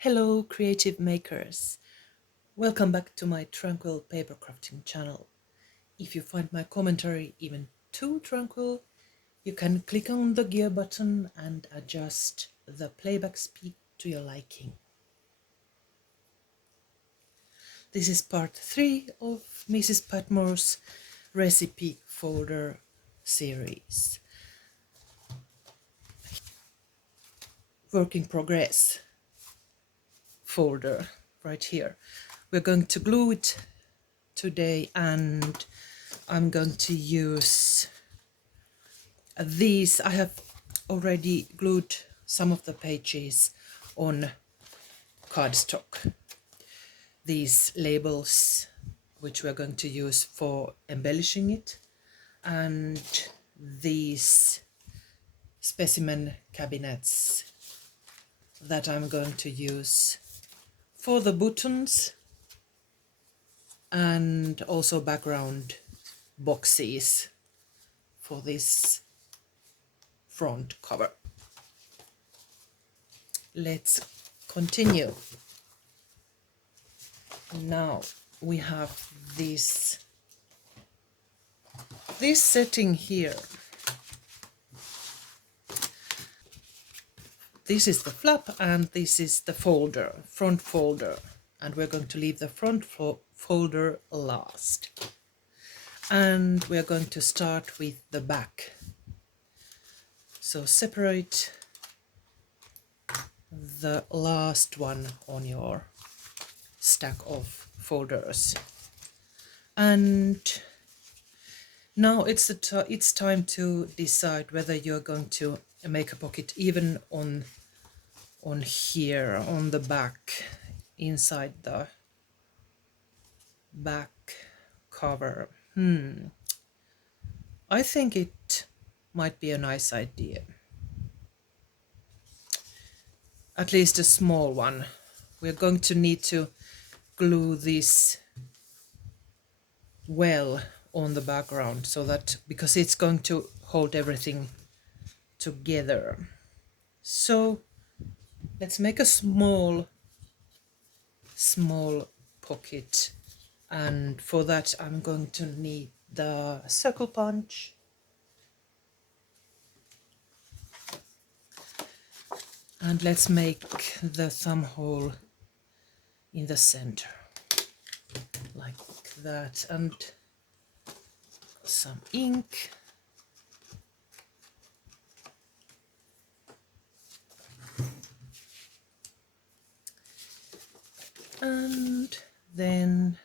Hello creative makers! Welcome back to my tranquil paper crafting channel. If you find my commentary even too tranquil, you can click on the gear button and adjust the playback speed to your liking. This is part 3 of Mrs. Patmore's recipe folder series. Work in progress folder right here. We're going to glue it today, and I'm going to use these. I have already glued some of the pages on cardstock. These labels, which we're going to use for embellishing it, and these specimen cabinets that I'm going to use for the buttons and also background boxes for this front cover. Let's continue. Now we have this setting here. This is the flap and this is the folder, front folder, and we're going to leave the front folder last. And we're going to start with the back. So separate the last one on your stack of folders. And now it's time to decide whether you're going to make a pocket even on here, on the back, inside the back cover. I think it might be a nice idea. At least a small one. We're going to need to glue this well on the background, so that, because it's going to hold everything together. So let's make a small pocket, and for that I'm going to need the circle punch, and let's make the thumb hole in the center like that, and some ink. And then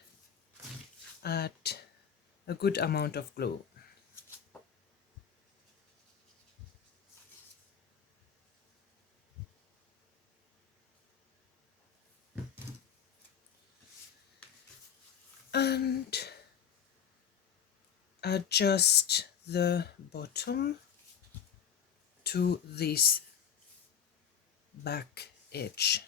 add a good amount of glue. And adjust the bottom to this back edge.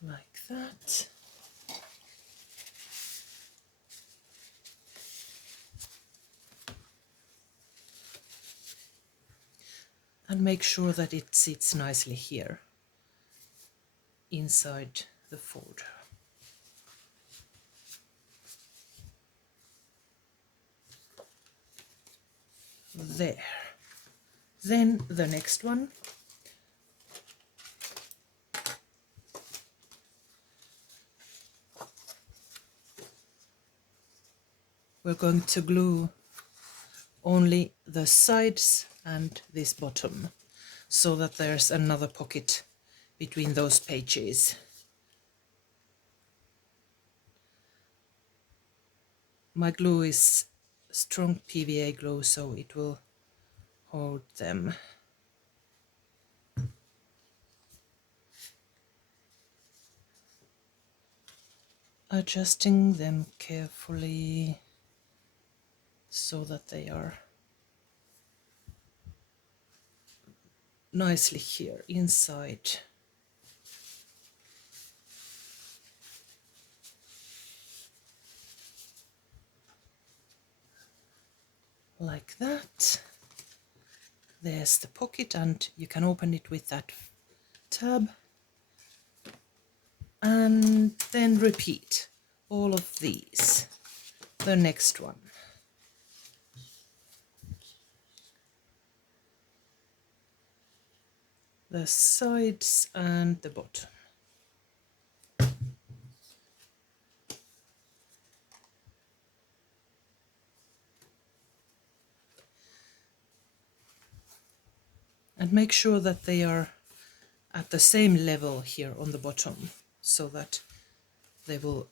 Like that. And make sure that it sits nicely here inside the folder. There. Then the next one. We're going to glue only the sides and this bottom, so that there's another pocket between those pages. My glue is strong PVA glue, so it will hold them. Adjusting them carefully so that they are nicely here inside. like that. There's the pocket, and you can open it with that tab, and then repeat all of these. The next one. The sides and the bottom. And make sure that they are at the same level here on the bottom, so that they will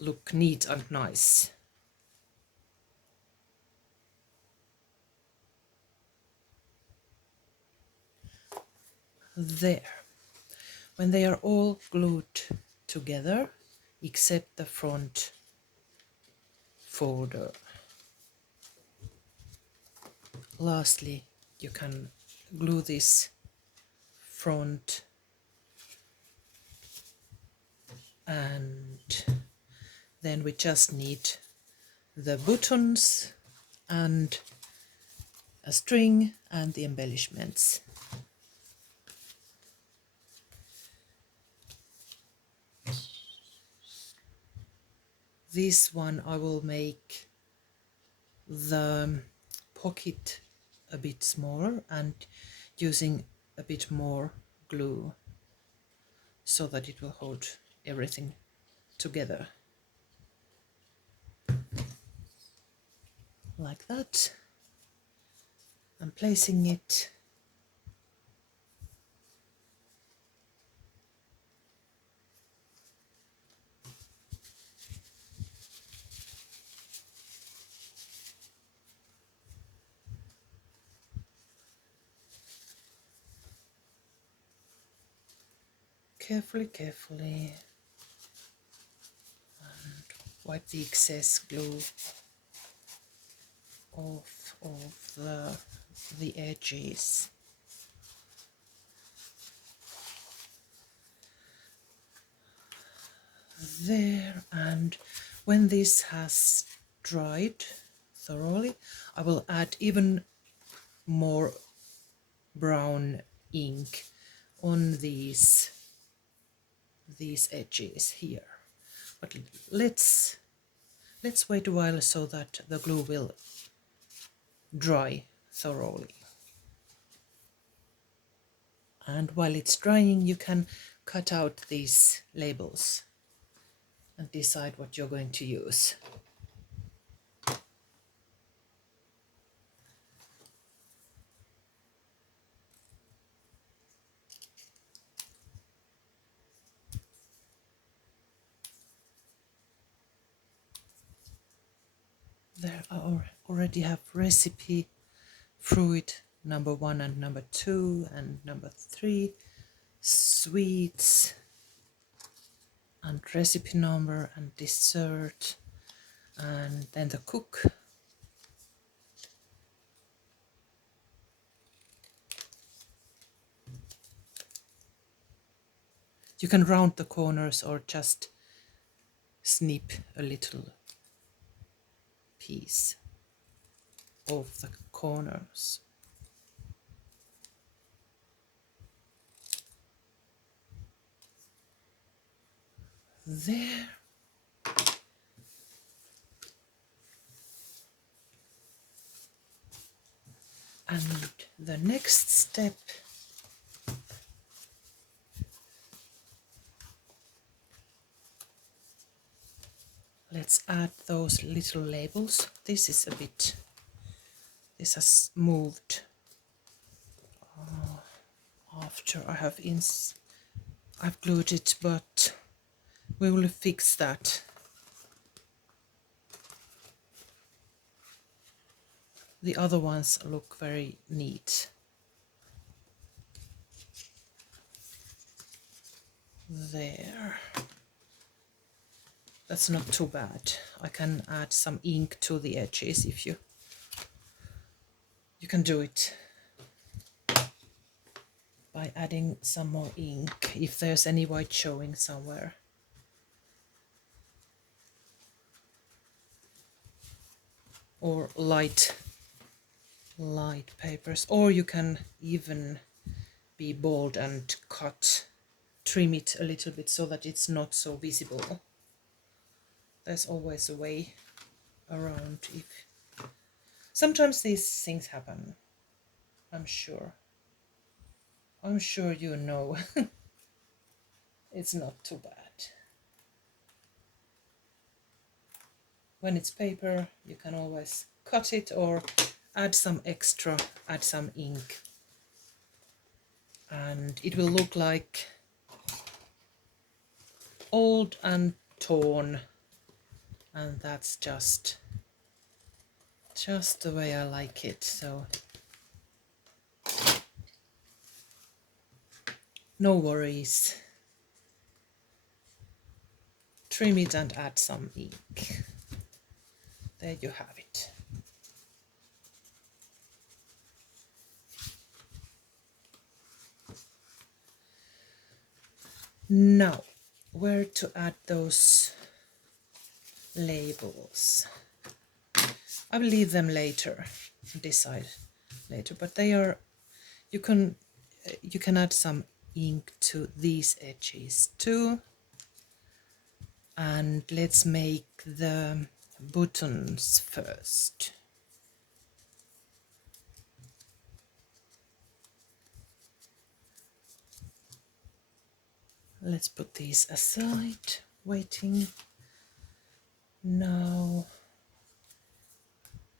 look neat and nice. There. When they are all glued together, except the front folder. Lastly, you can glue this front, and then we just need the buttons and a string and the embellishments. This one I will make the pocket a bit smaller and using a bit more glue so that it will hold everything together. Like that. I'm placing it carefully, and wipe the excess glue off of the edges. There, and when this has dried thoroughly, I will add even more brown ink on these edges here. But let's wait a while so that the glue will dry thoroughly. And while it's drying, you can cut out these labels and decide what you're going to use. There I already have recipe, fruit number 1 and number 2 and number 3, sweets and recipe number and dessert, and then the cook. You can round the corners or just snip a little piece of the corners. There. And the next step let's add those little labels. This has moved after I've glued it, but we will fix that. The other ones look very neat. There. That's not too bad. I can add some ink to the edges if you can do it by adding some more ink if there's any white showing somewhere. Or light light papers, or you can even be bold and trim it a little bit so that it's not so visible. There's always a way around. If sometimes these things happen, I'm sure you know. It's not too bad. When it's paper, you can always cut it or add some extra, add some ink, and it will look like old and torn, and that's just the way I like it. So no worries. Trim it and add some ink. There you have it. Now, where to add those labels? I will leave them later, decide later, but they are, you can add some ink to these edges too. And let's make the buttons first. Let's put these aside, waiting. Now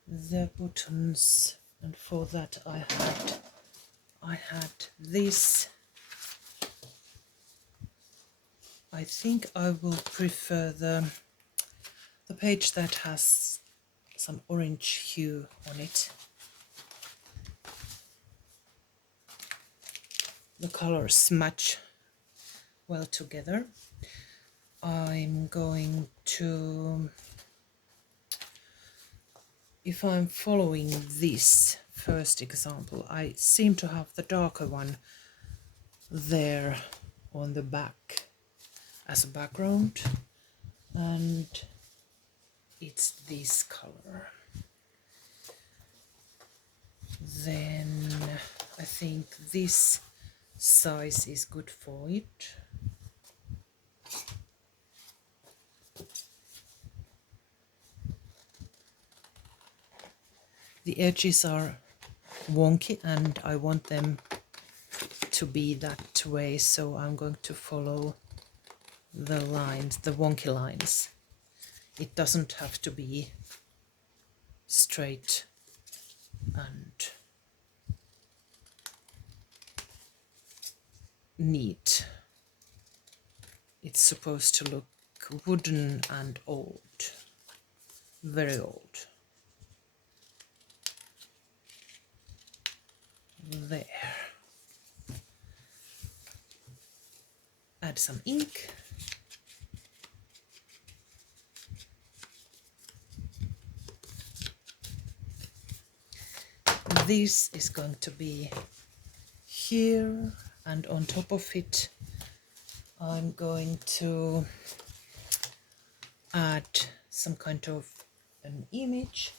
the buttons, and for that I had this. I think I will prefer the page that has some orange hue on it. The colors match well together. I'm going to, if I'm following this first example, I seem to have the darker one there on the back as a background, and it's this color. Then I think this size is good for it. The edges are wonky and I want them to be that way, so I'm going to follow the lines, the wonky lines. It doesn't have to be straight and neat. It's supposed to look wooden and old, very old. There. Add some ink. This is going to be here, and on top of it I'm going to add some kind of an image,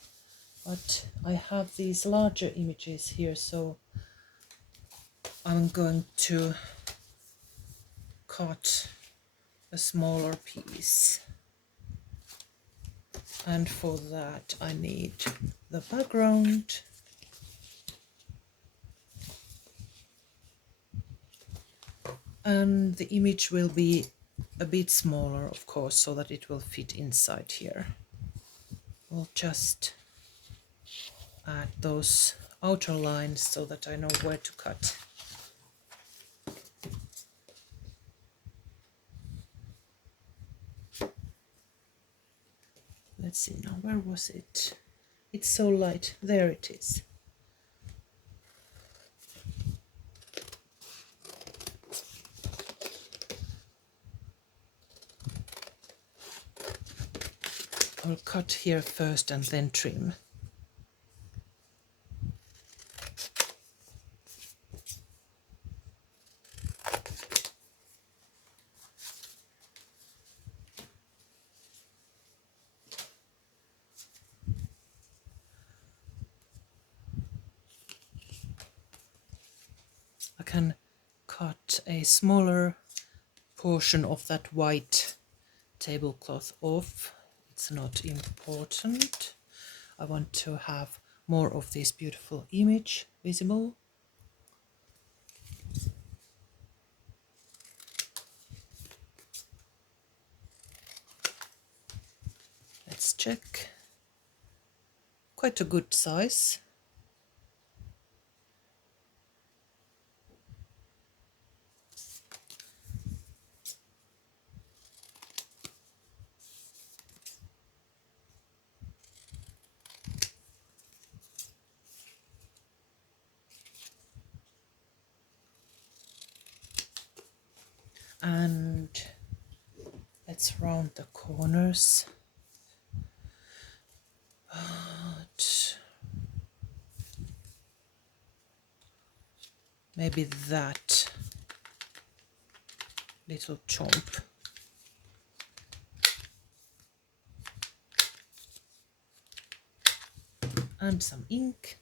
but I have these larger images here, so I'm going to cut a smaller piece, and for that I need the background. And the image will be a bit smaller, of course, so that it will fit inside here. I'll just add those outer lines so that I know where to cut. Let's see now, where was it? It's so light. There it is. I'll cut here first and then trim. I can cut a smaller portion of that white tablecloth off. It's not important. I want to have more of this beautiful image visible. Let's check. Quite a good size. And let's round the corners. But maybe that little chomp. And some ink.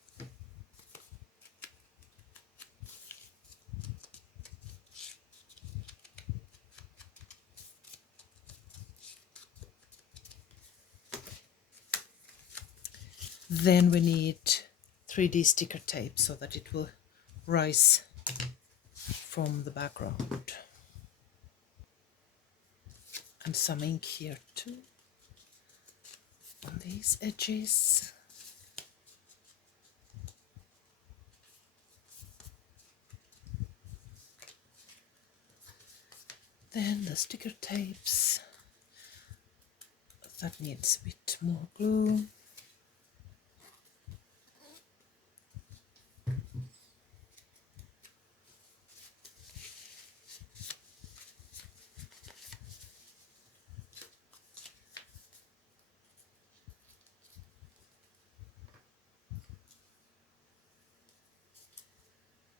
Then we need 3D sticker tape so that it will rise from the background. And some ink here too, on these edges. Then the sticker tapes. That needs a bit more glue.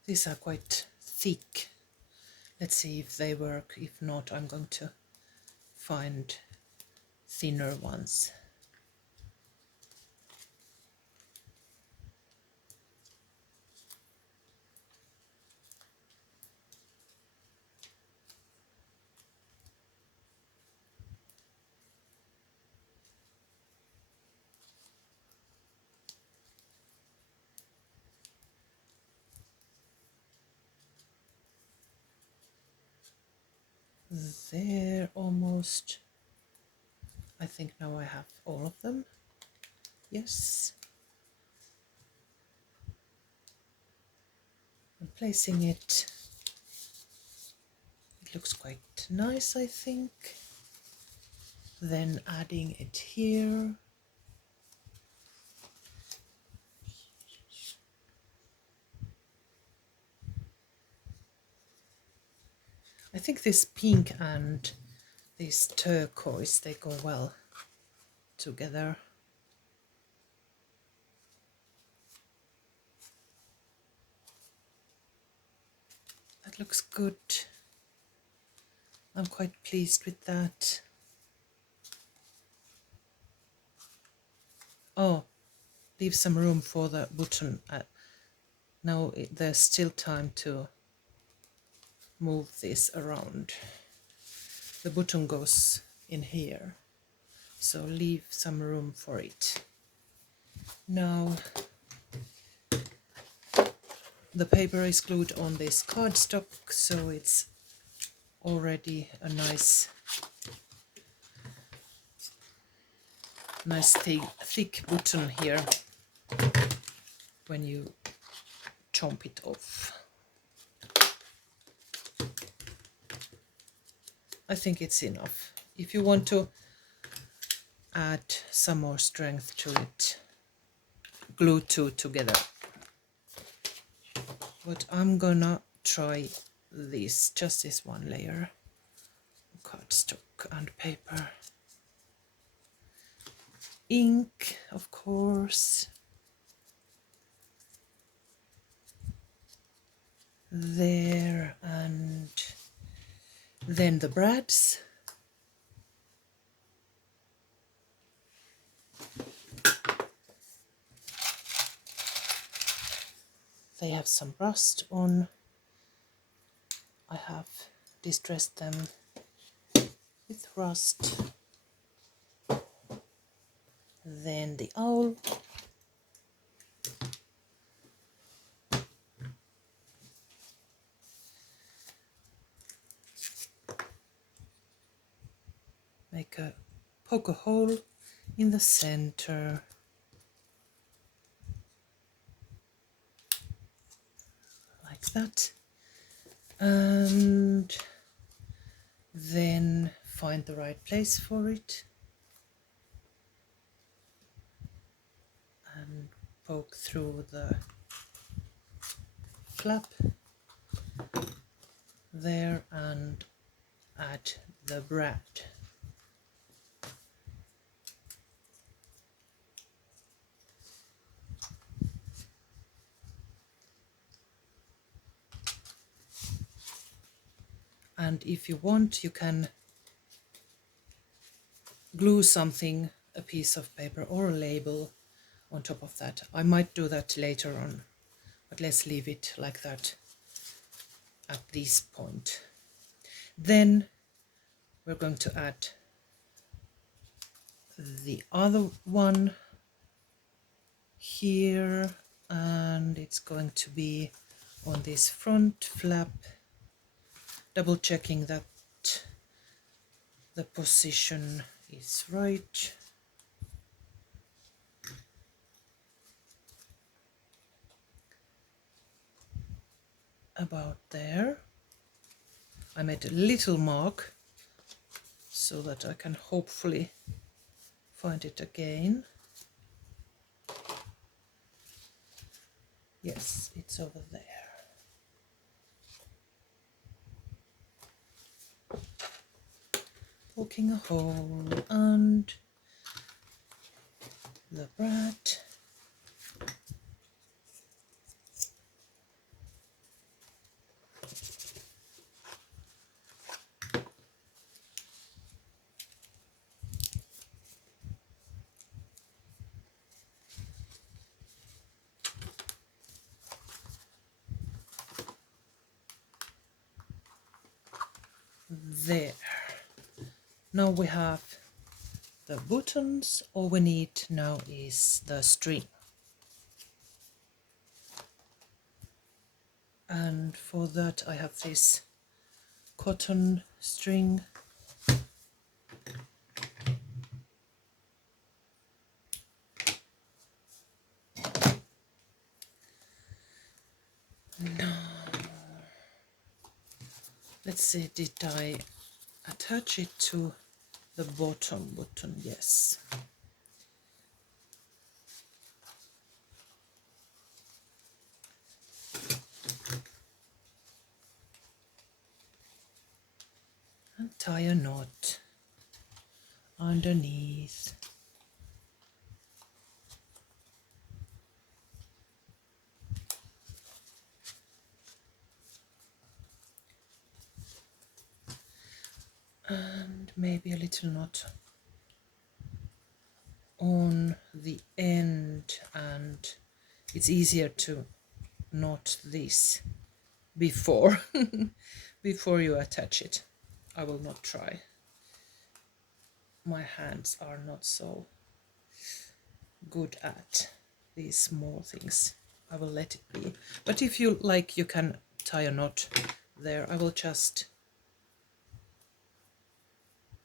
These are quite thick. Let's see if they work. If not, I'm going to find thinner ones. There, almost. I think now I have all of them. Yes. I'm placing it. It looks quite nice, I think. Then adding it here. I think this pink and this turquoise, they go well together. That looks good. I'm quite pleased with that. Oh, leave some room for the button. Now there's still time to move this around. The button goes in here, so leave some room for it. Now the paper is glued on this cardstock, so it's already a nice thick button here when you chomp it off. I think it's enough. If you want to add some more strength to it, glue two together. But I'm gonna try this, just this one layer, cardstock and paper. Ink, of course. There, and then the brads. They have some rust on, I have distressed them with rust. Then the owl. Poke a hole in the center. Like that. And then find the right place for it. And poke through the flap there and add the brad. And if you want, you can glue something, a piece of paper or a label on top of that. I might do that later on, but let's leave it like that at this point. Then we're going to add the other one here, and it's going to be on this front flap, double checking that the position is right. About there. I made a little mark so that I can hopefully find it again. Yes, it's over there. Poking a hole and the brad. There. Now we have the buttons. All we need now is the string. And for that I have this cotton string. Now, let's see, did I attach it to the bottom button? Yes. And tie a knot underneath. And maybe a little knot on the end, and it's easier to knot this before before you attach it. I will not try. My hands are not so good at these small things. I will let it be. But if you like, you can tie a knot there. I will just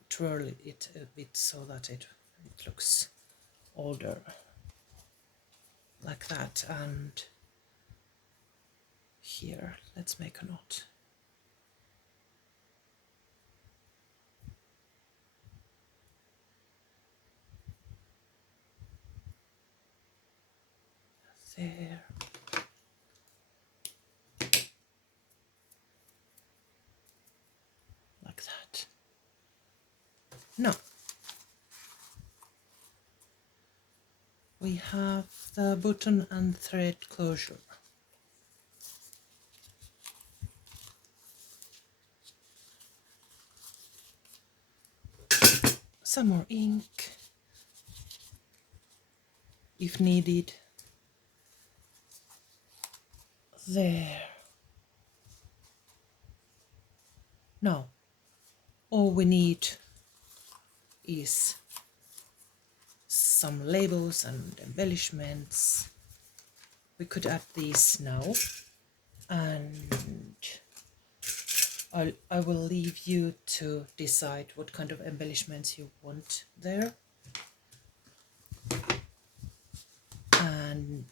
twirl it a bit so that it looks older, like that. And here, let's make a knot. There. Like that. Now we have the button and thread closure. Some more ink if needed. There. Now, all we need is some labels and embellishments. We could add these now, and I will leave you to decide what kind of embellishments you want there. And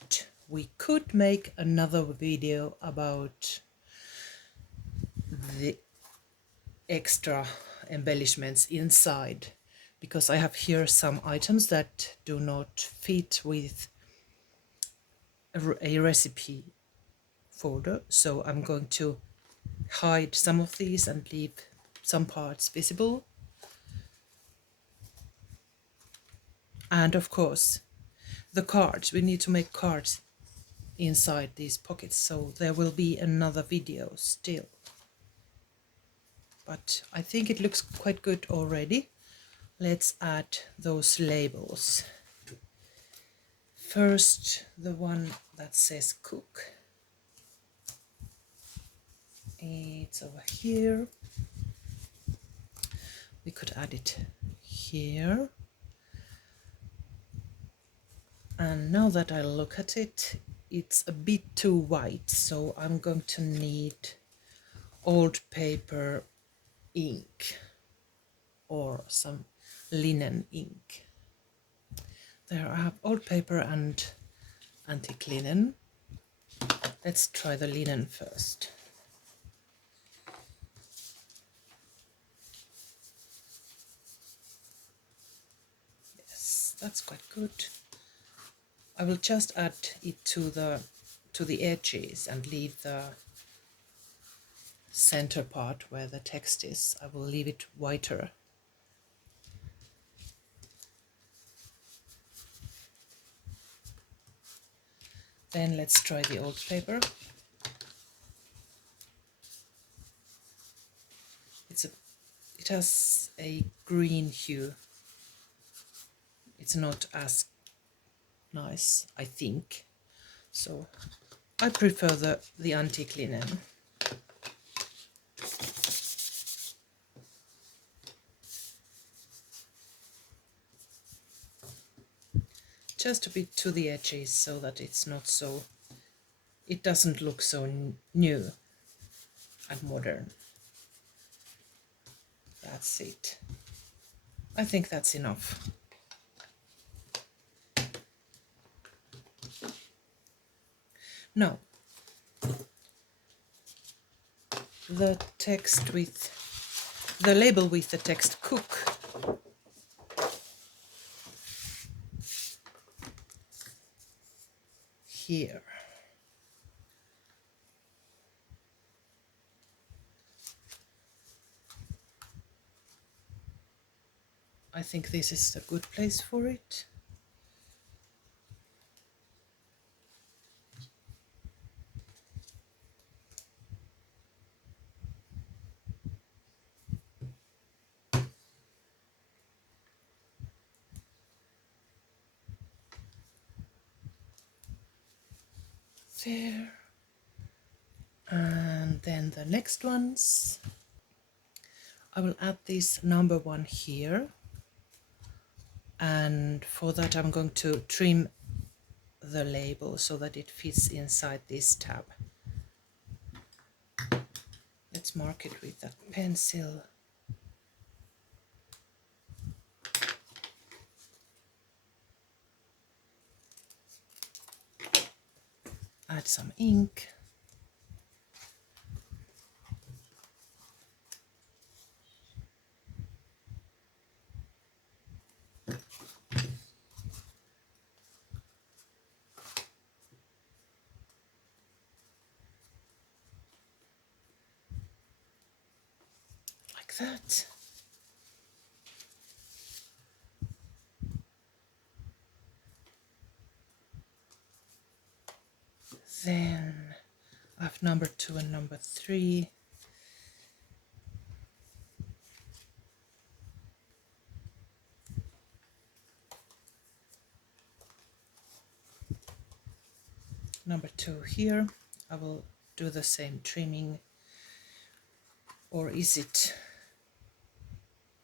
we could make another video about the extra embellishments inside, because I have here some items that do not fit with a recipe folder, so I'm going to hide some of these and leave some parts visible. And of course, the cards, we need to make cards inside these pockets, so there will be another video still. But I think it looks quite good already. Let's add those labels. First, the one that says cook. It's over here. We could add it here. And now that I look at it, it's a bit too white, so I'm going to need old paper ink or some linen ink. There I have old paper and antique linen. Let's try the linen first. Yes, that's quite good. I will just add it to the edges and leave the center part where the text is. I will leave it whiter. Then let's try the old paper. It has a green hue. It's not as nice, I think. So I prefer the antique linen. Just a bit to the edges so that it's not so, it doesn't look so new and modern. That's it. I think that's enough. Now, the text with the label with the text cook. Here. I think this is a good place for it. There. And then the next ones, I will add this number 1 here, and for that I'm going to trim the label so that it fits inside this tab. Let's mark it with that pencil. Add some ink. Like that. Then I have number 2 and number 3. Number 2 here. I will do the same trimming Or is it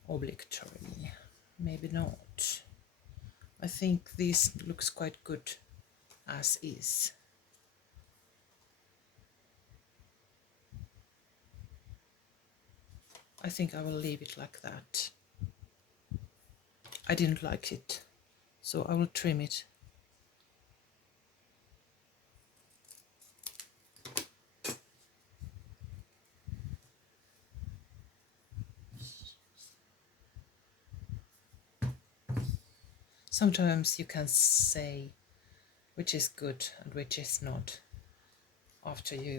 obligatory? Maybe not. I think this looks quite good as is. I think I will leave it like that. I didn't like it, so I will trim it. Sometimes you can say which is good and which is not after you